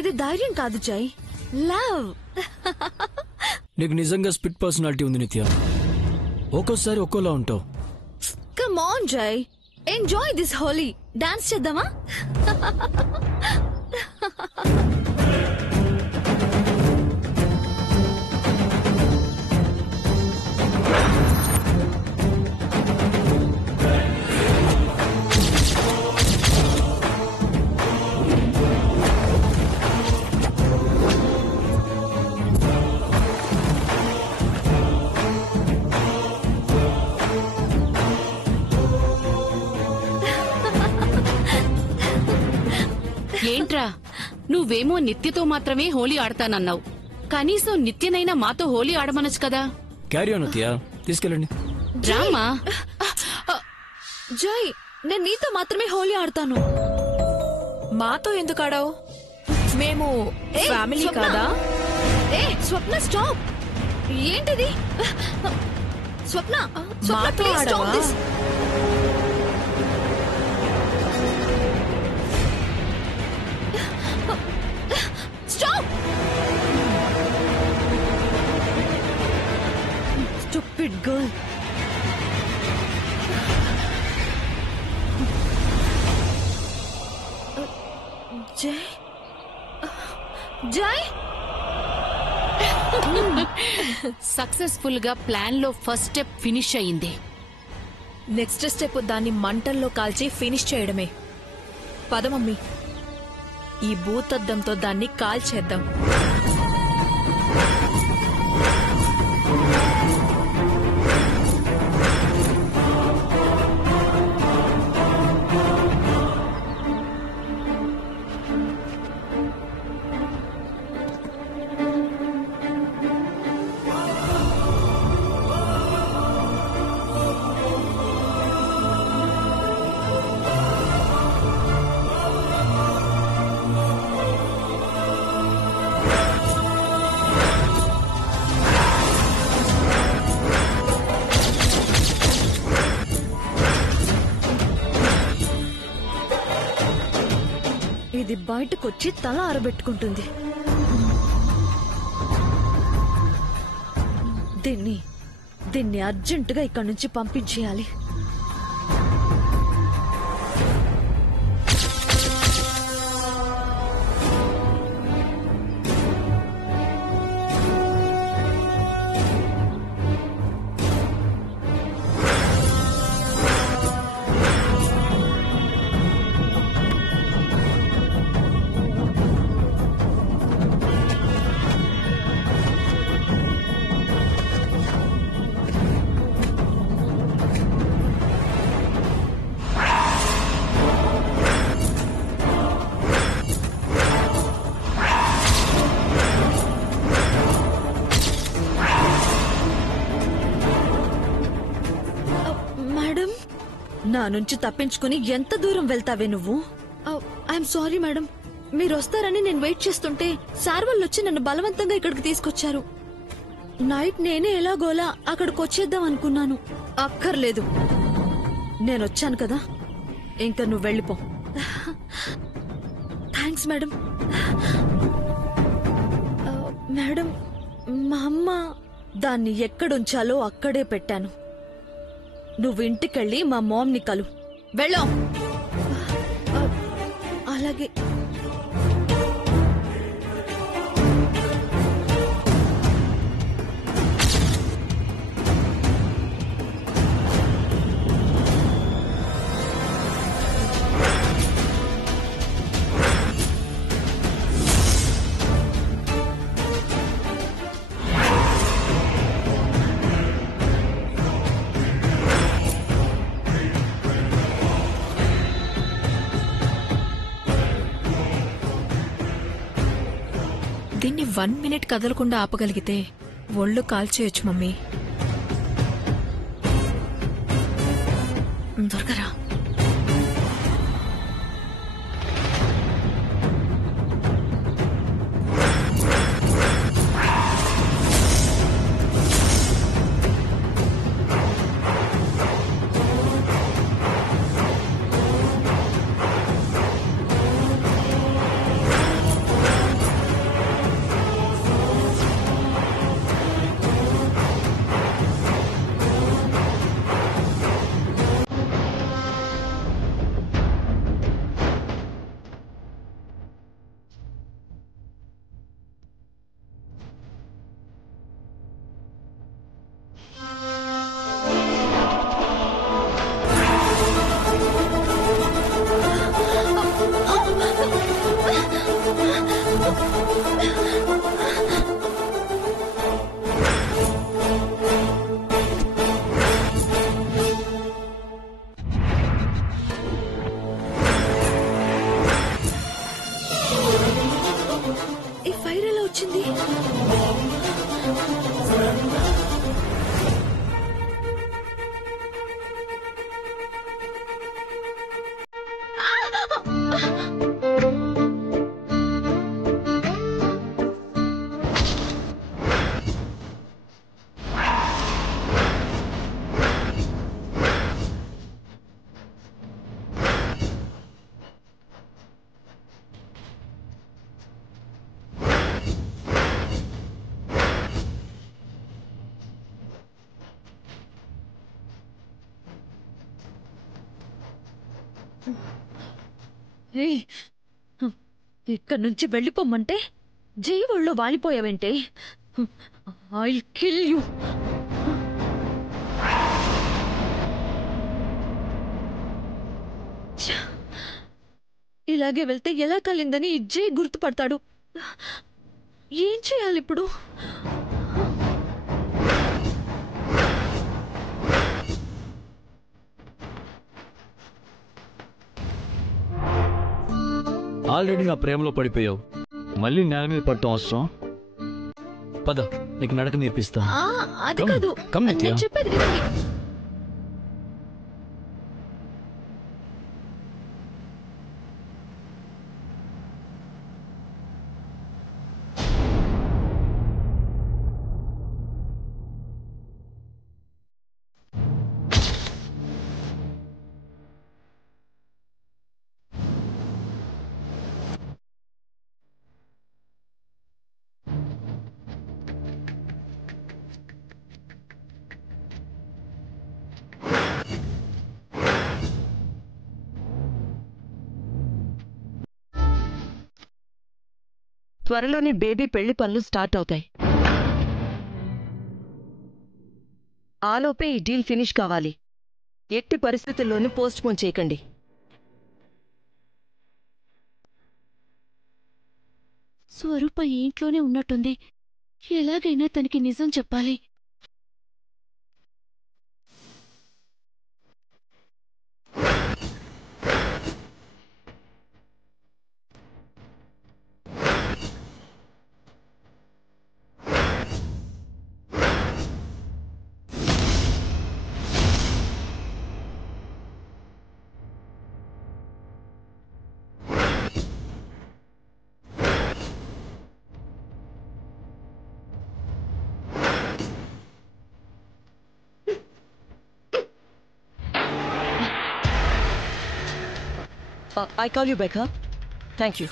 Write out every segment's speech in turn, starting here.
ఇది ధైర్యం కాదు జై, లవ్. నీకు నిజంగా స్పిట్ పర్సనాలిటీ ఉంది నిత్య. ఒక్కోసారి ఒక్కోలా ఉంటావు. కమ్ ఆన్ జై, ఎంజాయ్ దిస్ హోలీ. డాన్స్ చేద్దామా? ఏంట్రా, నువ్వేమో నిత్యతో మాత్రమే హోలీ ఆడతానన్నావు. కనీసం నిత్యనైనా మాతో హోలీ ఆడమనొచ్చు కదా. క్యారీ ఆన్ నిత్య, తీసుకెళ్ళండి. రామా. జై, నేను నీతో మాత్రమే హోలీ ఆడతాను. మాతో ఎందుకు ఆడావు? మేము ఫ్యామిలీ కాదా? ఏ స్వప్న, స్టాప్. ఏంటిది? స్వప్న, మాతో ఆడవా? Stop! Stupid girl. Jai? Jai? Successful గా ప్లాన్ లో ఫస్ట్ స్టెప్ ఫినిష్ అయింది. నెక్స్ట్ స్టెప్ దాన్ని మంటల్లో కాల్చి ఫినిష్ చేయడమే. పద మమ్మీ, ఈ భూతద్దంతో దాన్ని కాల్చేద్దాం. ఇది బయటకొచ్చి తల ఆరబెట్టుకుంటుంది. దీన్ని అర్జెంటుగా ఇక్కడి నుంచి పంపించేయాలి. నా నుంచి తప్పించుకుని ఎంత దూరం వెళ్తావే నువ్వు? ఐఎమ్ సారీ మేడం, మీరు వస్తారని నేను వెయిట్ చేస్తుంటే సార్ వాళ్ళు వచ్చి నన్ను బలవంతంగా ఇక్కడికి తీసుకొచ్చారు. నైట్ నేనే ఎలాగోలా అక్కడికి వచ్చేద్దాం అనుకున్నాను. అక్కర్లేదు, నేనొచ్చాను కదా, ఇంకా నువ్వు వెళ్ళిపో. Thanks madam. మేడం, మా అమ్మ దాన్ని ఎక్కడుంచాలో అక్కడే పెట్టాను. నువ్వు ఇంటికెళ్ళి మా మామ్ని కలు. వెళ్ళాం. అలాగే. దీన్ని 1 మినిట్ కదలకుండా ఆపగలిగితే ఒళ్ళు కాల్చేయచ్చు మమ్మీ. దొరకరా? ఏయ్, ఇక్కడి నుంచి వెళ్ళిపోమ్మంటే జై ఒళ్ళో వాలిపోయావేంటే? I kill you. ఇలాగే వెళ్తే ఎలా కలిందని ఈ జై గుర్తుపడతాడు. ఏం చేయాలి ఇప్పుడు? ఆల్రెడీ నా ప్రేమలో పడిపోయావు, మళ్ళీ నేల మీద పడటం అవసరం? పద, నీకు నడక నేర్పిస్తా. అది Come, కాదు, come, Nitya. నేను చెప్పేది వినండి. త్వరలోనే బేబీ పెళ్లి పనులు స్టార్ట్ అవుతాయి. ఆలోపే ఈ డీల్ ఫినిష్ కావాలి. ఎట్టి పరిస్థితుల్లోనూ పోస్ట్ పోన్ చేయకండి. స్వరూప ఇంట్లోనే ఉన్నట్టుంది. ఎలాగైనా తనకి నిజం చెప్పాలి. I call you back, huh? Thank you.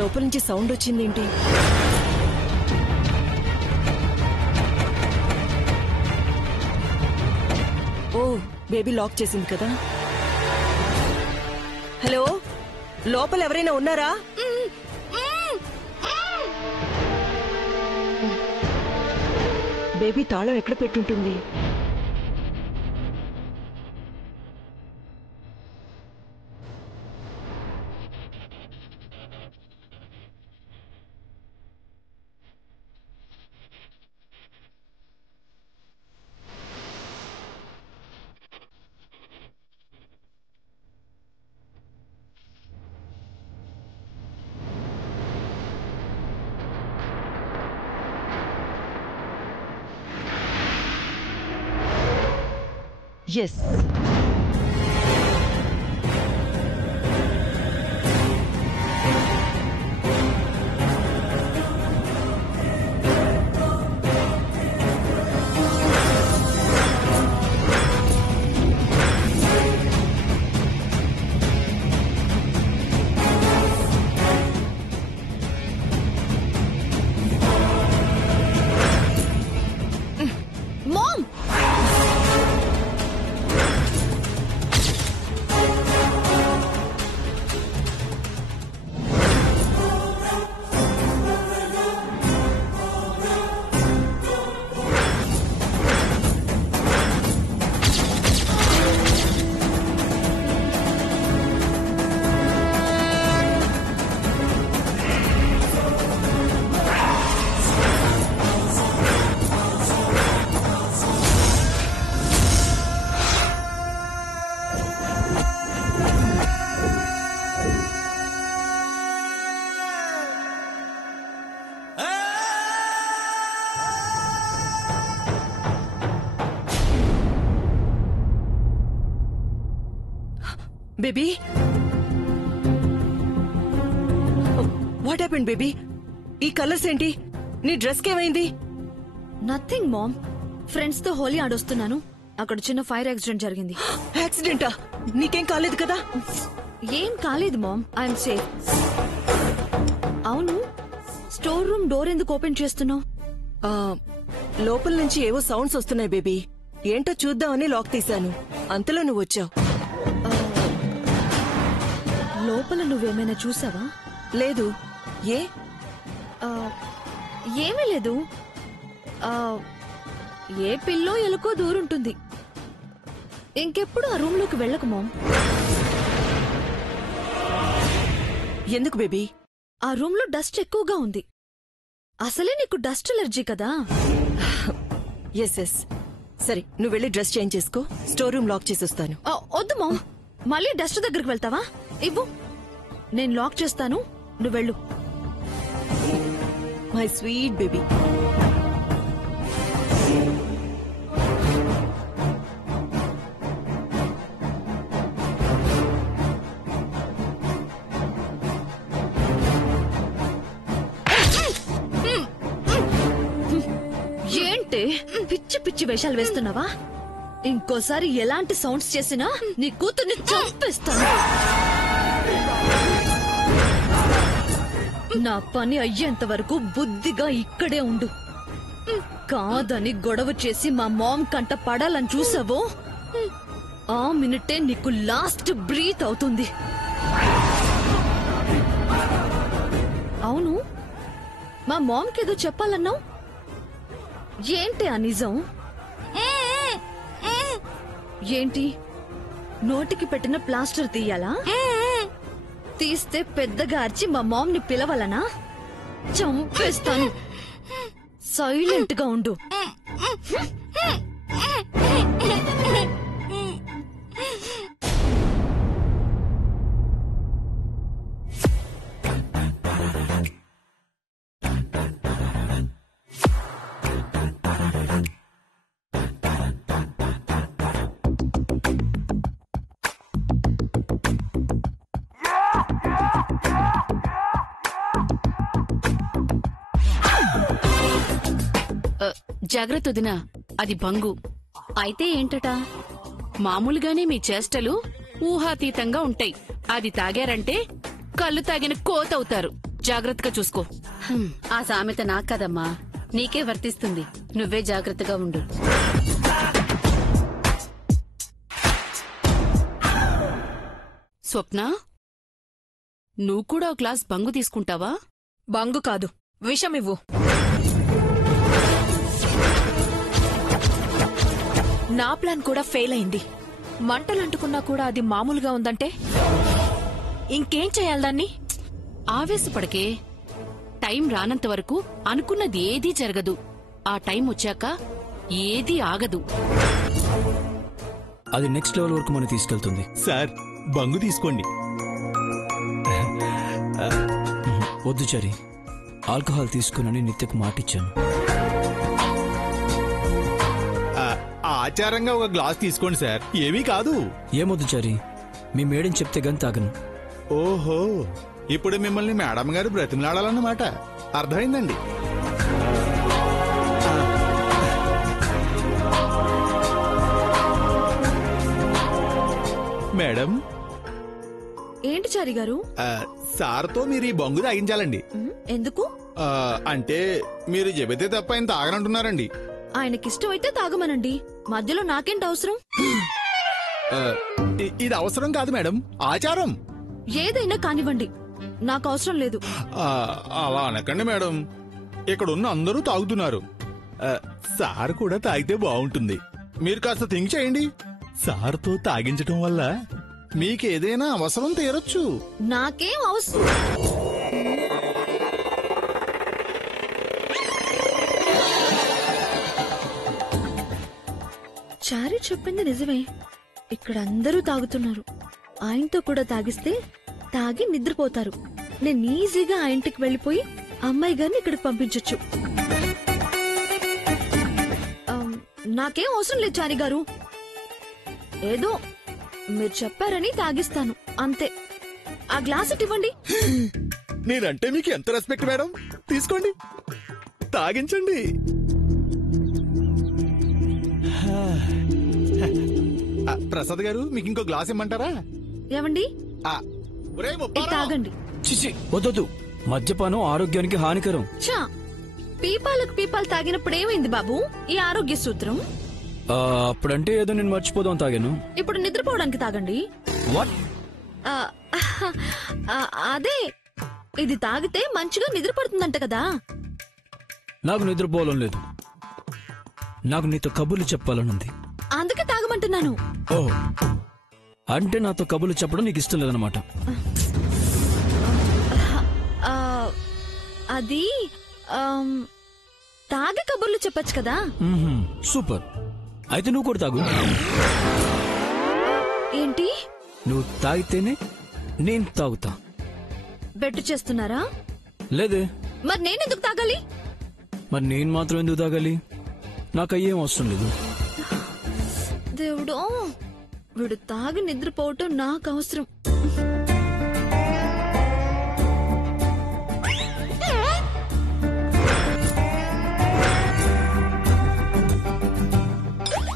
లోపల నుంచి సౌండ్ వచ్చిందేంటి? ఓ, బేబీ లాక్ చేసింది కదా. హలో, లోపల ఎవరైనా ఉన్నారా? బేబీ తాళం ఎక్కడ పెట్టుంటుంది? Yes. Mom! Baby? What happened, baby? ఈ కలర్స్ ఏంటి? నీ డ్రెస్ కేమైంది? Nothing mom. ఫ్రెండ్స్ తో హోలీ ఆడొస్తున్నాను. అక్కడ చిన్న ఫైర్ యాక్సిడెంట్ జరిగింది. యాక్సిడెంటా? నీకేం కాలేదు కదా? ఏం కాలేదు మామ్, ఐఎమ్ సేఫ్. అవును, స్టోర్ రూమ్ డోర్ ఎందుకు ఓపెన్ చేస్తున్నావు? లోపల నుంచి ఏవో సౌండ్స్ వస్తున్నాయి బేబీ. ఏంటో చూద్దామని లాక్ తీశాను, అంతలో నువ్వు వచ్చావు. లోపల నువ్వేమైనా చూసావా? లేదు. ఏ? ఏమీ లేదు. ఏ పిల్లో ఎలుకో దూరుంటుంది. ఇంకెప్పుడు ఆ రూమ్ లోకి వెళ్ళకు మామ్. ఎందుకు బేబీ? ఆ రూమ్ లో డస్ట్ ఎక్కువగా ఉంది. అసలే నీకు డస్ట్ ఎలర్జీ కదా. ఎస్. సరే, నువ్వు వెళ్ళి డ్రెస్ చేంజ్ చేసుకో, స్టోర్ రూమ్ లాక్ చేసేస్తాను. వద్దు మామ్, మళ్ళీ డస్ట్ దగ్గరికి వెళ్తావా? ఇవ్వు, నేను లాక్ చేస్తాను, నువ్వు వెళ్ళు. My sweet baby. ఏంటి పిచ్చి పిచ్చి వేషాలు వేస్తున్నావా? ఇంకోసారి ఎలాంటి సౌండ్స్ చేసినా నీ కూతుర్ని చంపేస్తాను. నా పని అయ్యేంత వరకు బుద్ధిగా ఇక్కడే ఉండు. కాదని గొడవ చేసి మా మామ్ కంట పడాలని చూసావో, ఆ మినిటే నీకు లాస్ట్ బ్రీత్ అవుతుంది. అవును, మా మామ్కి ఏదో చెప్పాలన్నావు, ఏంటి ఆ నిజం? ఏంటి, నోటికి పెట్టిన ప్లాస్టర్ తీయాలా? తీస్తే పెద్దగా అరిచి మా మామ్ ని పిలవాలనా? చంపేస్తాను. సైలెంట్ గా ఉండు. జాగ్రత్త వదినా, అది బంగు. అయితే ఏంటట? మామూలుగానే మీ చేష్టలు ఊహాతీతంగా ఉంటాయి. అది తాగారంటే కళ్ళు తాగిన కోతవుతారు. జాగ్రత్తగా చూసుకో. ఆ సామెత నాకు కదమ్మా, నీకే వర్తిస్తుంది. నువ్వే జాగ్రత్తగా ఉండు. స్వప్న, నువ్వు కూడా ఒక గ్లాస్ బంగు తీసుకుంటావా? బంగు కాదు, విషం ఇవ్వు. నా ప్లాన్ కూడా ఫెయిల్ అయింది. మంటలంటుకున్నా కూడా అది మామూలుగా ఉందంటే ఇంకేం చేయాలి దాన్ని? ఆవేశపడకే. టైం రానంత వరకు అనుకున్నది ఏదీ జరగదు. ఆ టైం వచ్చాక ఏదీ ఆగదు. అది నెక్స్ట్ లెవెల్ వరకు మనం తీసుకెళ్తుంది. సార్, బంగు తీసుకోండి. వద్దు చరి, ఆల్కహాల్ తీసుకుని నిత్యకు మాటిచ్చాను. ఆచారంగా ఒక గ్లాస్ తీసుకోండి సార్, ఏమీ కాదు. ఏమొద్దు చరి, మీ మేడం చెప్తే గని తాగను. ఓహో, ఇప్పుడు మిమ్మల్ని మేడం గారు బ్రతిమలాడాలన్నమాట. అర్థమైందండి. మేడం. ఏంటి చారి గారు? సార్తో మీరు ఈ బంగు తాగించాలండి. ఎందుకు? అంటే మీరు చెబితే తప్ప ఆయన తాగనంటున్నారండి. ఆయనకిష్టం అయితే తాగమనండి, మధ్యలో నాకేంటి అవసరం? ఇది అవసరం కాదు మేడం, ఆచారం. ఏదైనా కానివ్వండి, నాకు అవసరం లేదు. అలా అనకండి మేడం, ఇక్కడున్న అందరూ తాగుతున్నారు. సార్ కూడా తాగితే బాగుంటుంది. మీరు కాస్త థింక్ చేయండి. సార్తో తాగించటం వల్ల మీకేదైనా అవసరం తీరొచ్చు. నాకేం అవసరం? చారి చెప్పింది నిజమే. ఇక్కడ అందరూ తాగుతున్నారు. ఆయనతో కూడా తాగిస్తే తాగి నిద్రపోతారు. నేను ఈజీగా ఆ ఇంటికి వెళ్లిపోయి అమ్మాయి గారిని ఇక్కడికి పంపించొచ్చు. నాకేం అవసరం లేదు చారి గారు. ఏదో మీరు చెప్పారని తాగిస్తాను, అంతే. ఆ గ్లాస్ ఇవ్వండి. నేనంటే మీకు ఎంత రెస్పెక్ట్ మేడం. తీసుకోండి, తాగించండి. ప్రసాద్ గారు మీకు ఇంకో గ్లాస్ ఇమ్మంటారా? ఏమండి ఆ, ఒరేయ్ ఇది ముప్పారావు. తాగండి. చిచి వద్దొద్దు. మద్యపానం ఆరోగ్యానికి హానికరం. చా పీపాలకు పీపాలు తాగినప్పుడు ఏమైంది బాబు ఈ ఆరోగ్య సూత్రం? అప్పుడంటే ఏదో నేను మర్చిపోదాం తాగాను. ఇప్పుడు నిద్రపోవడానికి తాగండి. వాట్? ఆ, ఆ, అదే ఇది తాగితే మంచిగా నిద్ర పడుతుందంట కదా. నాకు నిద్రపోవడం లేదు. నాకు నీతో కబుర్లు చెప్పాలనుంది. అందుకే తాగమంటున్నాను. ఓ, అంటే నాతో కబుర్లు చెప్పడం నీకు ఇష్టం లేదనమాట. ఆ, అది తాగి కబుర్లు చెప్పొచ్చు కదా. సూపర్. అయితే నువ్వు కూడా తాగు. ఏంటి నువ్వు తాగితేనే నేను తాగుతా. బెట్టు చేస్తున్నారా? లేదే. మరి నేనెందుకు తాగాలి? మరి నేను మాత్రం ఎందుకు తాగాలి? నాకు అయ్యేం అవసరం లేదు. దేవుడో, వీడు తాగి నిద్రపోవటం నాకు అవసరం.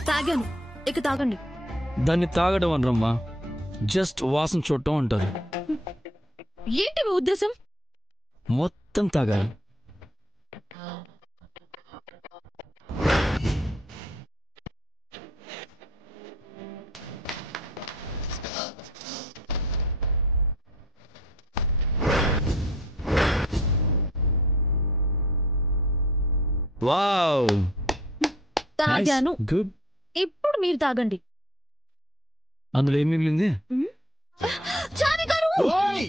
తాగాను, ఇక తాగండి. దాన్ని తాగడం అనరమ్మా, జస్ట్ వాసన చూడటం అంటారు. ఏంటి మీ ఉద్దేశం? మొత్తం తాగాలి. వావ్, తాగాను. గుడ్. ఇప్పుడు మీరు తాగండి. అందులో ఏం మిగిలింది? చారి గారు, ఓయ్!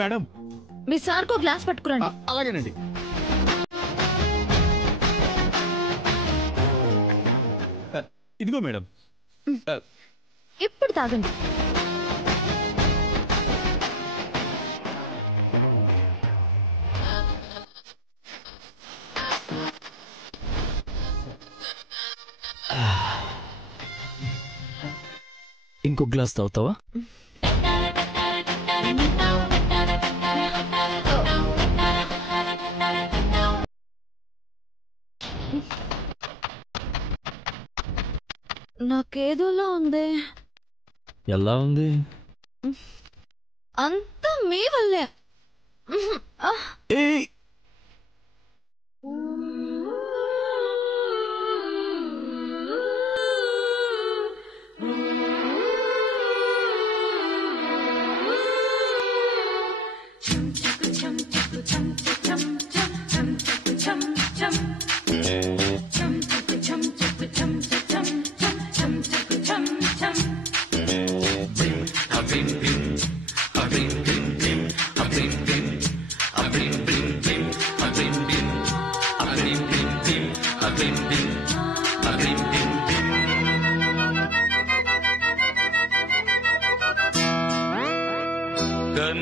మేడం మీ సార్కో గ్లాస్ పట్టుకురండి. అలాగేనండి. ఇదిగో మేడం. ఇప్పుడు తాగండి. ఇంకో గ్లాస్ తాగుతావా? నాకేదోలా ఉంది. ఎలా ఉంది? అంతా మీ వల్లే. ఏయ్,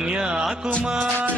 కన్యాకుమారి